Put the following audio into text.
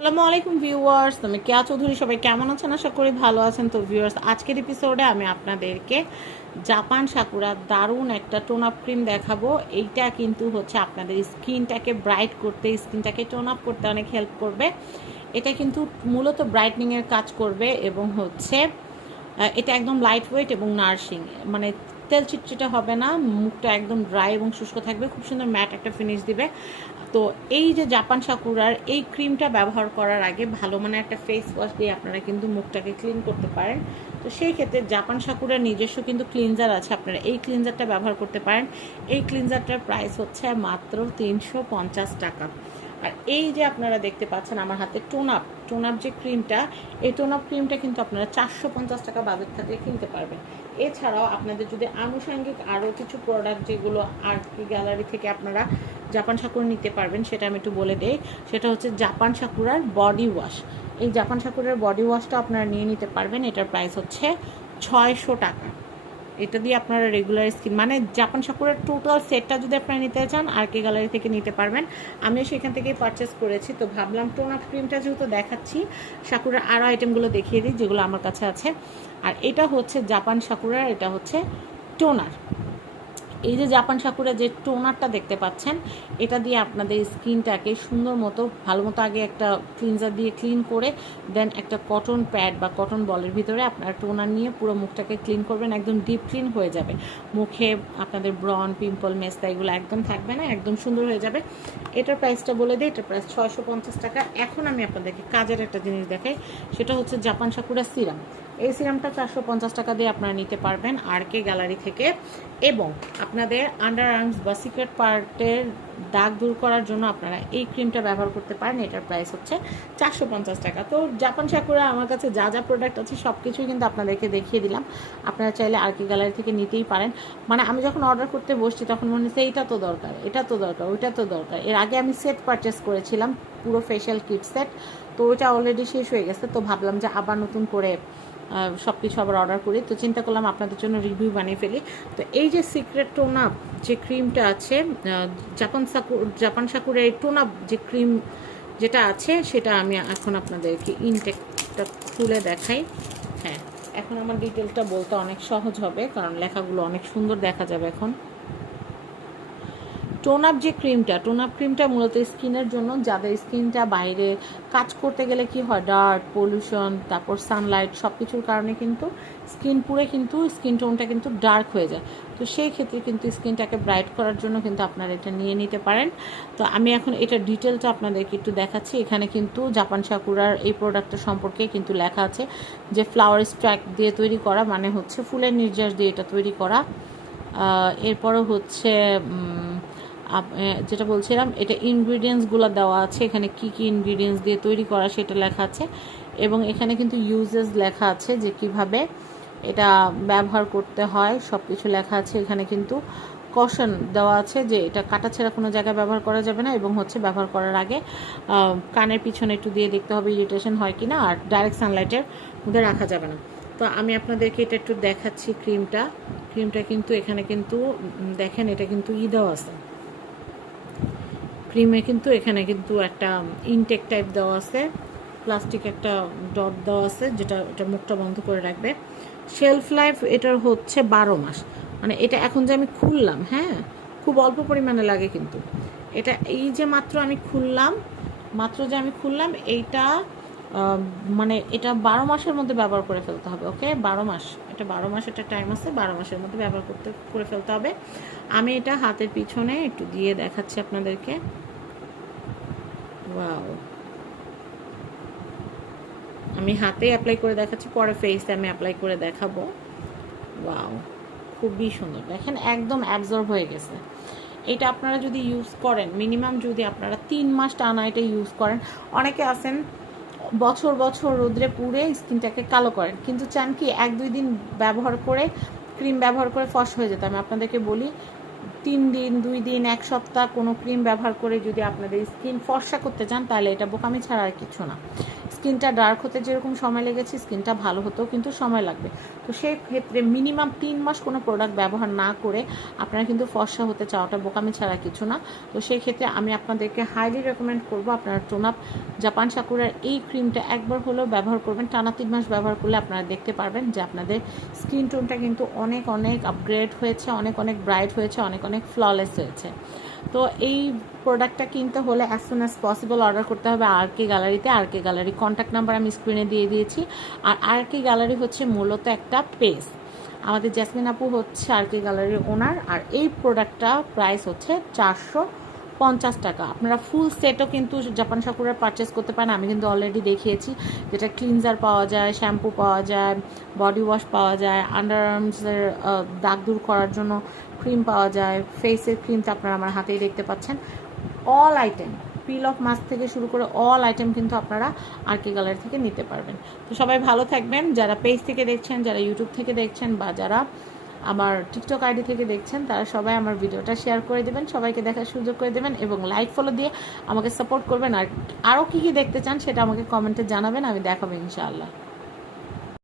আসসালামু আলাইকুম ভিউয়ার্স, তুমি কেয়া চৌধুরী সবাই কেমন আছেন? আশা করি ভালো আছেন। তো ভিউয়ার্স, আজকের এপিসোডে আমি আপনাদেরকে জাপান সাকুরা দারুণ একটা টোন আপ ক্রিম দেখাবো। এইটা কিন্তু হচ্ছে আপনাদের স্কিনটাকে ব্রাইট করতে, স্কিনটাকে টোন আপ করতে অনেক হেল্প করবে। এটা কিন্তু মূলত ব্রাইটনিংয়ের কাজ করবে এবং হচ্ছে এটা একদম লাইট ওয়েট এবং নার্সিং মানে তেল চিটচিটে হবে না, মুখটা একদম ড্রাই এবং শুষ্ক থাকবে, খুব সুন্দর ম্যাট একটা ফিনিশ দিবে। তো এই যে জাপান সাকুরার এই ক্রিমটা ব্যবহার করার আগে ভালো মানের একটা ফেস ওয়াশ দিয়ে আপনারা কিন্তু মুখটাকে ক্লিন করতে পারেন। তো সেই ক্ষেত্রে জাপান সাকুরার নিজস্ব কিন্তু ক্লিনজার আছে, আপনারা এই ক্লিনজারটা ব্যবহার করতে পারেন। এই ক্লিনজারটার প্রাইস হচ্ছে মাত্র তিনশো পঞ্চাশ টাকা। আর এই যে আপনারা দেখতে পাচ্ছেন আমার হাতে টোন আপ যে ক্রিমটা এই টোন আপ ক্রিমটা কিন্তু আপনারা চারশো পঞ্চাশ টাকা বাজেট থাকলে কিনতে পারবেন। এছাড়াও আপনাদের যদি আনুষঙ্গিক আরও কিছু প্রোডাক্ট যেগুলো আর্ট গ্যালারি থেকে আপনারা জাপান সাকুরা নিতে পারবেন, সেটা আমি একটু বলে দেই। সেটা হচ্ছে জাপান সাকুরার বডি ওয়াশ এই জাপান সাকুরার বডি ওয়াশটা আপনারা নিয়ে নিতে পারবেন, এটার প্রাইস হচ্ছে ছয়শো টাকা। এটা দিয়ে আপনারা রেগুলার স্কিন মানে জাপান সাকুরার টোটাল সেটটা যদি আপনারা নিতে চান আর কে গ্যালারি থেকে নিতে পারবেন। আমিও সেখান থেকেই পারচেস করেছি। তো ভাবলাম টোন ক্রিমটা যেহেতু দেখাচ্ছি সাকুরার আরও আইটেমগুলো দেখিয়ে দিই, যেগুলো আমার কাছে আছে। আর এটা হচ্ছে জাপান সাকুরার এটা হচ্ছে টোনার এই যে জাপান সাকুরা যে টোনারটা দেখতে পাচ্ছেন, এটা দিয়ে আপনাদের স্কিনটাকে সুন্দর মতো, ভালো মতো আগে একটা ক্লিনজার দিয়ে ক্লিন করে, দেন একটা কটন প্যাড বা কটন বলের ভিতরে আপনারা টোনার নিয়ে পুরো মুখটাকে ক্লিন করবেন, একদম ডিপ ক্লিন হয়ে যাবে। মুখে আপনাদের ব্রন পিম্পল, মেস্তা এগুলো একদম থাকবে না, একদম সুন্দর হয়ে যাবে। এটার প্রাইসটা বলে দিই, এটার প্রাইস ছয়শো পঞ্চাশ টাকা। এখন আমি আপনাদেরকে কাজের একটা জিনিস দেখাই, সেটা হচ্ছে জাপান সাকুরা সিরাম। এই সিরামটা চারশো পঞ্চাশ টাকা দিয়ে আপনারা নিতে পারবেন, আর কে গ্যালারি থেকে। এবং আপনাদের আন্ডার আর্মস বা সিক্রেট পার্টের দাগ দূর করার জন্য আপনারা এই ক্রিমটা ব্যবহার করতে পারেন। এটার প্রাইস হচ্ছে চারশো পঞ্চাশ টাকা। তো জাপান সাকুরা আমার কাছে যা যা প্রোডাক্ট আছে সব কিছুই কিন্তু আপনাদেরকে দেখিয়ে দিলাম। আপনারা চাইলে আর কে গ্যালারি থেকে নিতেই পারেন। মানে আমি যখন অর্ডার করতে বসছি তখন মনে হচ্ছে এইটা তো দরকার, এটা তো দরকার, ওইটা তো দরকার। এর আগে আমি সেট পারচেস করেছিলাম, পুরো ফেশিয়াল কিট সেট তো ওইটা অলরেডি শেষ হয়ে গেছে। তো ভাবলাম যে আবার নতুন করে সব কিছু আবার অর্ডার করি। তো চিন্তা করলাম আপনাদের জন্য রিভিউ বানিয়ে ফেলি। তো এই যে সিক্রেট টোনা যে ক্রিমটা আছে জাপান সাকুর, জাপান সাকুরের এই টোনাপ যে ক্রিম যেটা আছে, সেটা আমি এখন আপনাদেরকে ইনটেকটা খুলে দেখাই। হ্যাঁ এখন আমার ডিটেলটা বলতে অনেক সহজ হবে, কারণ লেখাগুলো অনেক সুন্দর দেখা যাবে এখন। টোন আপ যে ক্রিমটা টোন আপ ক্রিমটা মূলত স্কিনের জন্য, যাদের স্কিনটা বাইরে কাজ করতে গেলে কি হয় ডার্ট পলিউশন, তারপর সানলাইট সব কিছুর কারণে কিন্তু স্কিন পুরে কিন্তু স্কিন টোনটা কিন্তু ডার্ক হয়ে যায়। তো সেই ক্ষেত্রে কিন্তু স্কিনটাকে ব্রাইট করার জন্য কিন্তু আপনারা এটা নিয়ে নিতে পারেন। তো আমি এখন এটা ডিটেলটা আপনাদেরকে একটু দেখাচ্ছি। এখানে কিন্তু জাপান সাকুরার এই প্রোডাক্টটা সম্পর্কে কিন্তু লেখা আছে যে ফ্লাওয়ার স্ট্র্যাক দিয়ে তৈরি করা মানে হচ্ছে ফুলের নির্যাস দিয়ে এটা তৈরি করা। এরপরও হচ্ছে যেটা বলছিলাম, এটা ইনগ্রিডিয়েন্টসগুলো দেওয়া আছে। এখানে কি কি ইনগ্রিডিয়েন্টস দিয়ে তৈরি করা সেটা লেখা আছে। এবং এখানে কিন্তু ইউজেস লেখা আছে যে কীভাবে এটা ব্যবহার করতে হয় সব কিছু লেখা আছে। এখানে কিন্তু কশন দেওয়া আছে যে এটা কাটা ছেঁড়া কোনো জায়গায় ব্যবহার করা যাবে না এবং হচ্ছে ব্যবহার করার আগে কানের পিছনে একটু দিয়ে দেখতে হবে ইরিটেশন হয় কি না আর ডাইরেক্ট সানলাইটের মধ্যে রাখা যাবে না। তো আমি আপনাদেরকে এটা একটু দেখাচ্ছি ক্রিমটা ক্রিমটা কিন্তু এখানে কিন্তু দেখেন এটা কিন্তু ই দেওয়া আছে। ক্রিমে কিন্তু এখানে কিন্তু একটা ইনটেক টাইপ দেওয়া আছে। প্লাস্টিক একটা ডট দেওয়া আছে, যেটা এটা মুখটা বন্ধ করে রাখবে। শেলফ লাইফ এটার হচ্ছে বারো মাস। মানে এটা এখন যে আমি খুললাম হ্যাঁ খুব অল্প পরিমাণে লাগে কিন্তু। এটা এই যে মাত্র আমি খুললাম, মাত্র যে আমি খুললাম, এইটা মানে এটা বারো মাসের মধ্যে ব্যবহার করে ফেলতে হবে, ওকে? বারো মাস। এটা বারো মাস একটা টাইম আছে, বারো মাসের মধ্যে ব্যবহার করতে, করে ফেলতে হবে। আমি এটা হাতের পিছনে একটু দিয়ে দেখাচ্ছি আপনাদেরকে। ওয়াও আমি হাতে অ্যাপ্লাই করে দেখাচ্ছি, পরে ফেসে আমি অ্যাপ্লাই করে দেখাবো। ওয়াও খুবই সুন্দর। দেখেন, একদম অ্যাবজর্ব হয়ে গেছে। এটা আপনারা যদি ইউজ করেন মিনিমাম যদি আপনারা তিন মাস টানা এটা ইউজ করেন, অনেকে আছেন, বছর বছর রোদ্রে পুড়ে স্কিনটাকে কালো করেন। কিন্তু চান কি, এক দুই দিন ব্যবহার করে ক্রিম ব্যবহার করে ফস হয়ে যেত। আমি আপনাদেরকে বলি তিন দিন, দুই দিন, এক সপ্তাহ কোনো ক্রিম ব্যবহার করে যদি আপনাদের স্কিন ফর্সা করতে চান, তাহলে এটা বোকামি ছাড়া আর কিছু না। স্কিনটা ডার্ক হতে যেরকম সময় লেগেছে, স্কিনটা ভালো হতেও কিন্তু সময় লাগবে। তো সেই ক্ষেত্রে মিনিমাম তিন মাস কোনো প্রোডাক্ট ব্যবহার না করে আপনারা কিন্তু ফর্সা হতে চাওয়াটা, বোকামি ছাড়া কিছু না। তো সেই ক্ষেত্রে আমি আপনাদেরকে হাইলি রেকমেন্ড করব আপনারা টোনাপ জাপান সাকুরার এই ক্রিমটা একবার হলেও ব্যবহার করবেন। টানা তিন মাস ব্যবহার করলে আপনারা দেখতে পারবেন যে আপনাদের স্কিন টোনটা কিন্তু অনেক অনেক আপগ্রেড হয়েছে, অনেক অনেক ব্রাইট হয়েছে, অনেক অনেক ফ্ললেস হয়েছে। তো এই প্রোডাক্টটা কিনতে হলে as soon as possible order করতে হবে আর কে গ্যালারিতে R K gallery contact number আমি স্ক্রিনে দিয়ে দিয়েছি। আর আর কে গ্যালারি হচ্ছে মূলত একটা পেজ আমাদের জ্যাসমিন আপু হচ্ছে আর কে গ্যালারির ওনার আর এই প্রোডাক্টটা প্রাইস হচ্ছে চারশো পঞ্চাশ টাকা। আপনারা ফুল সেটও কিন্তু জাপান সাকুরার পারচেস করতে পারেন। আমি কিন্তু অলরেডি দেখিয়েছি যেটা ক্লিনজার পাওয়া যায় শ্যাম্পু পাওয়া যায় বডি ওয়াশ পাওয়া যায় আন্ডার আর্মসের দাগ দূর করার জন্য ক্রিম পাওয়া যায় ফেসের ক্রিমটা আপনারা আমার হাতেই দেখতে পাচ্ছেন। All item peel off mask থেকে শুরু করে অল আইটেম কিন্তু আপনারা আর কে গ্যালারি থেকে নিতে পারবেন। তো সবাই ভালো থাকবেন। যারা পেজ থেকে দেখছেন, যারা ইউটিউব থেকে দেখছেন বা যারা আমার টিকটক আইডি থেকে দেখছেন, তারা সবাই আমার ভিডিওটা শেয়ার করে দেবেন, সবাইকে দেখার সুযোগ করে দেবেন এবং লাইক ফলো দিয়ে আমাকে সাপোর্ট করবেন। আর আরও কী কী দেখতে চান সেটা আমাকে কমেন্টে জানাবেন, আমি দেখাবো ইনশাআল্লাহ।